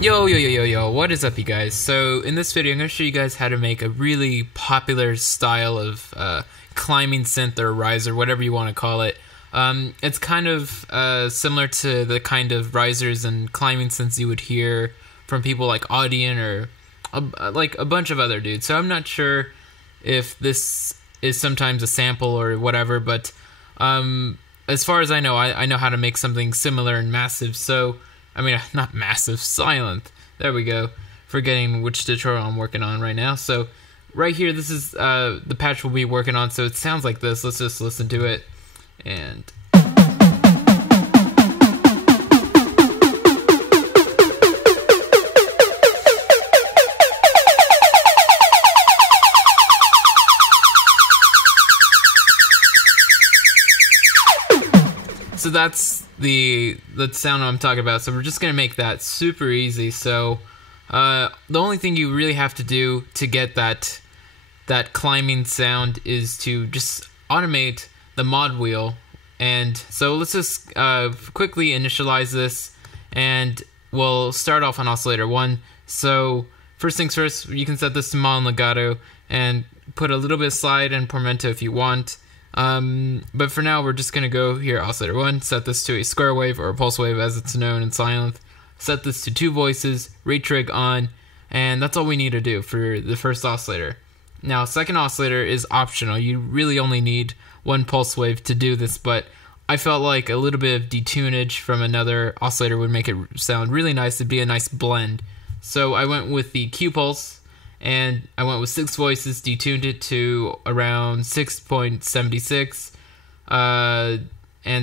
Yo, what is up, you guys? So in this video I'm going to show you guys how to make a really popular style of climbing synth or riser, whatever you want to call it. It's kind of similar to the kind of risers and climbing synths you would hear from people like Audion or like a bunch of other dudes. So I'm not sure if this is sometimes a sample or whatever, but as far as I know how to make something similar and massive. So I mean, not massive, Sylenth. There we go. Forgetting which tutorial I'm working on right now. So right here, this is the patch we'll be working on. So it sounds like this. Let's just listen to it. And so that's the sound I'm talking about. So we're just gonna make that super easy. So the only thing you really have to do to get that climbing sound is to just automate the mod wheel. And so let's just quickly initialize this, and we'll start off on oscillator 1. So first things first, you can set this to mod legato and put a little bit of slide and portamento if you want. But for now, we're just going to go here, oscillator 1, set this to a square wave or a pulse wave as it's known in Sylenth, set this to 2 voices, retrig on, and that's all we need to do for the first oscillator. Now, second oscillator is optional. You really only need 1 pulse wave to do this, but I felt like a little bit of detunage from another oscillator would make it sound really nice. It'd be a nice blend. So I went with the Q pulse, and I went with 6 voices, detuned it to around 6.76, and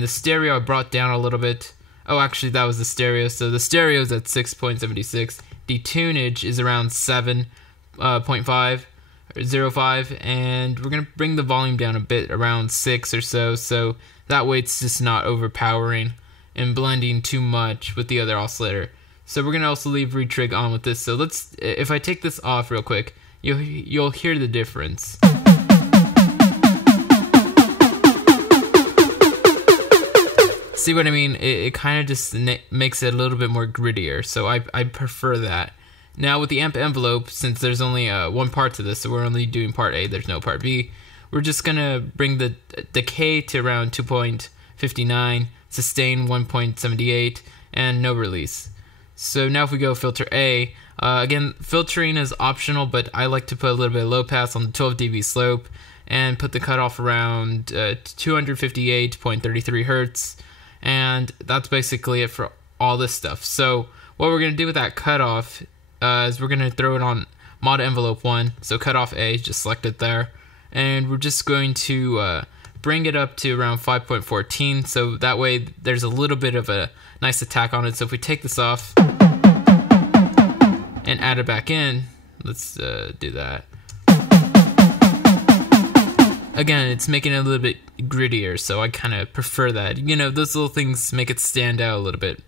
the stereo I brought down a little bit. Oh, actually that was the stereo, so the stereo is at 6.76, detunage is around 7.5 or 0.5, and we're gonna bring the volume down a bit, around 6 or so that way it's just not overpowering and blending too much with the other oscillator. So we're gonna also leave retrig on with this. So if I take this off real quick, you'll hear the difference. See what I mean? It kind of just makes it a little bit more grittier. So I prefer that. Now with the amp envelope, since there's only one part to this, so we're only doing part A, there's no part B, we're just gonna bring the decay to around 2.59, sustain 1.78, and no release. So now if we go filter A, again, filtering is optional, but I like to put a little bit of low pass on the 12 dB slope and put the cutoff around 258.33 hertz, and that's basically it for all this stuff. So what we're going to do with that cutoff is we're going to throw it on mod envelope 1, so cutoff A, just select it there, and we're just going to bring it up to around 5.14, so that way there's a little bit of a nice attack on it. So if we take this off and add it back in, let's do that. Again, it's making it a little bit grittier, so I kind of prefer that. You know, those little things make it stand out a little bit.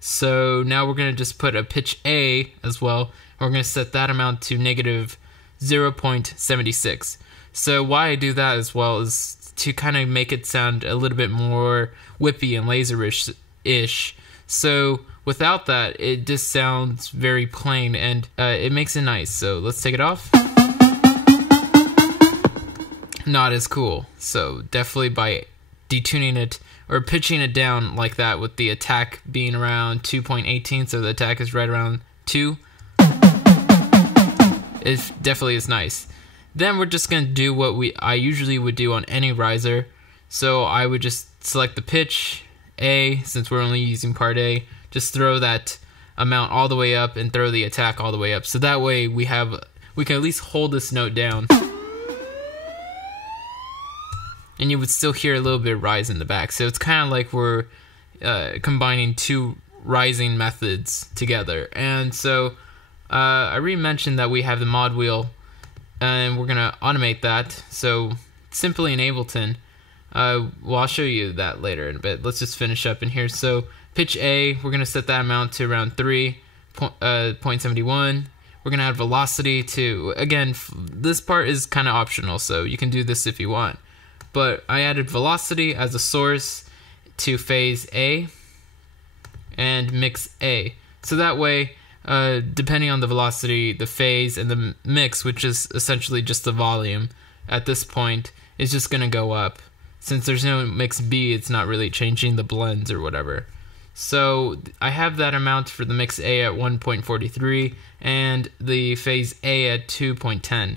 So now we're going to just put a pitch A as well. We're going to set that amount to negative 0.76. So why I do that as well is to kind of make it sound a little bit more whippy and laserish-ish. So without that, it just sounds very plain, and it makes it nice. So let's take it off. Not as cool. So definitely by detuning it or pitching it down like that, with the attack being around 2.18, so the attack is right around 2, it definitely is nice. Then we're just going to do what I usually would do on any riser. So I would just select the pitch A, since we're only using part A, just throw that amount all the way up and throw the attack all the way up. So that way we can at least hold this note down. And you would still hear a little bit of rise in the back. So it's kind of like we're combining 2 rising methods together. And so I already mentioned that we have the mod wheel, and we're gonna automate that. So simply in Ableton, well, I'll show you that later in a bit. Let's just finish up in here. So pitch A, we're gonna set that amount to around 3.71. We're gonna add velocity to, again, this part is kind of optional, so you can do this if you want. But I added velocity as a source to phase A and mix A. So that way depending on the velocity, the phase, and the mix, which is essentially just the volume at this point, is just going to go up. Since there's no mix B, it's not really changing the blends or whatever. So I have that amount for the mix A at 1.43 and the phase A at 2.10.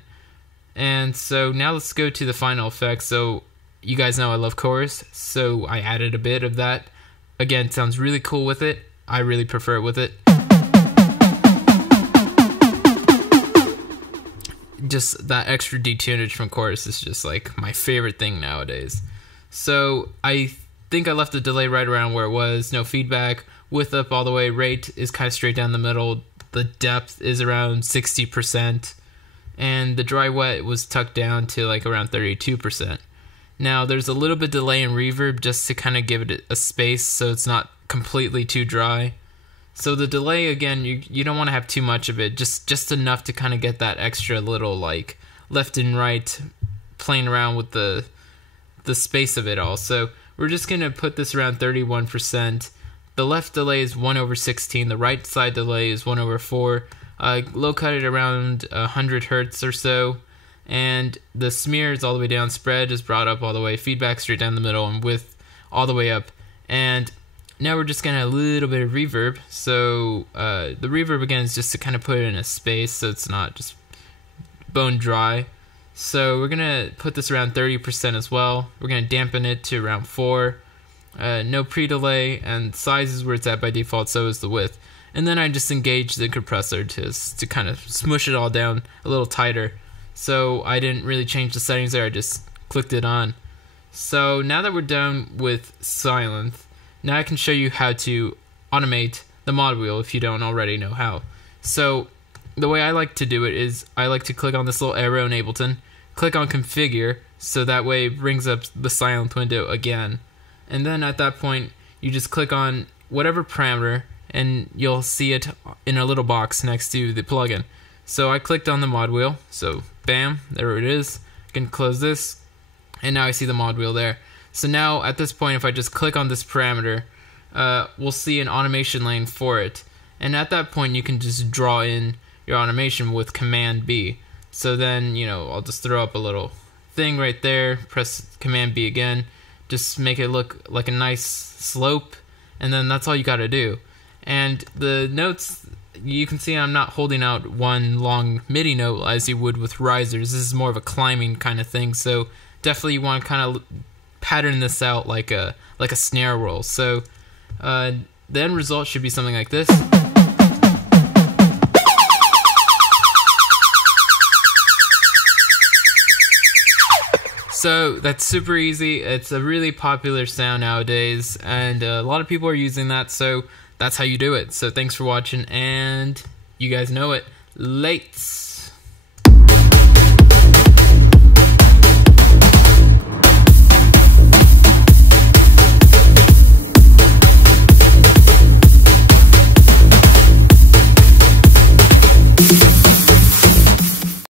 And so now let's go to the final effect. So you guys know I love chorus, so I added a bit of that. Again, it sounds really cool with it. I really prefer it with it. Just that extra detunage from chorus is just like my favorite thing nowadays. So I think I left the delay right around where it was. No feedback. Width up all the way. Rate is kind of straight down the middle. The depth is around 60%. And the dry wet was tucked down to like around 32%. Now there's a little bit delay in reverb just to kind of give it a space so it's not completely too dry. So the delay, again, you don't want to have too much of it, just enough to kind of get that extra little like left and right playing around with the space of it all. So we're just going to put this around 31%. The left delay is 1/16, the right side delay is 1/4. Low cut it around 100 hertz or so, and the smear is all the way down, spread is brought up all the way, feedback straight down the middle, and width all the way up. And now we're just gonna add a little bit of reverb. So the reverb again is just to kind of put it in a space so it's not just bone dry. So we're gonna put this around 30% as well. We're gonna dampen it to around 4. No pre-delay, and size is where it's at by default, so is the width. And then I just engaged the compressor to kind of smush it all down a little tighter. So I didn't really change the settings there, I just clicked it on. So now that we're done with Sylenth, now I can show you how to automate the mod wheel if you don't already know how. So the way I like to do it is I like to click on this little arrow in Ableton, click on configure, so that way it brings up the Sylenth window again. And then at that point, you just click on whatever parameter and you'll see it in a little box next to the plugin. So I clicked on the mod wheel, so bam, there it is. I can close this, and now I see the mod wheel there. So now at this point, if I just click on this parameter, we'll see an automation lane for it. And at that point, you can just draw in your automation with Command B. So then, I'll just throw up a little thing right there, press Command B again, just make it look like a nice slope, and then that's all you gotta do. And the notes, you can see I'm not holding out one long MIDI note as you would with risers. This is more of a climbing kind of thing, so definitely you want to kind of pattern this out like a snare roll. So the end result should be something like this. So that's super easy. It's a really popular sound nowadays, and a lot of people are using that, so that's how you do it. So thanks for watching, and you guys know it. Lates.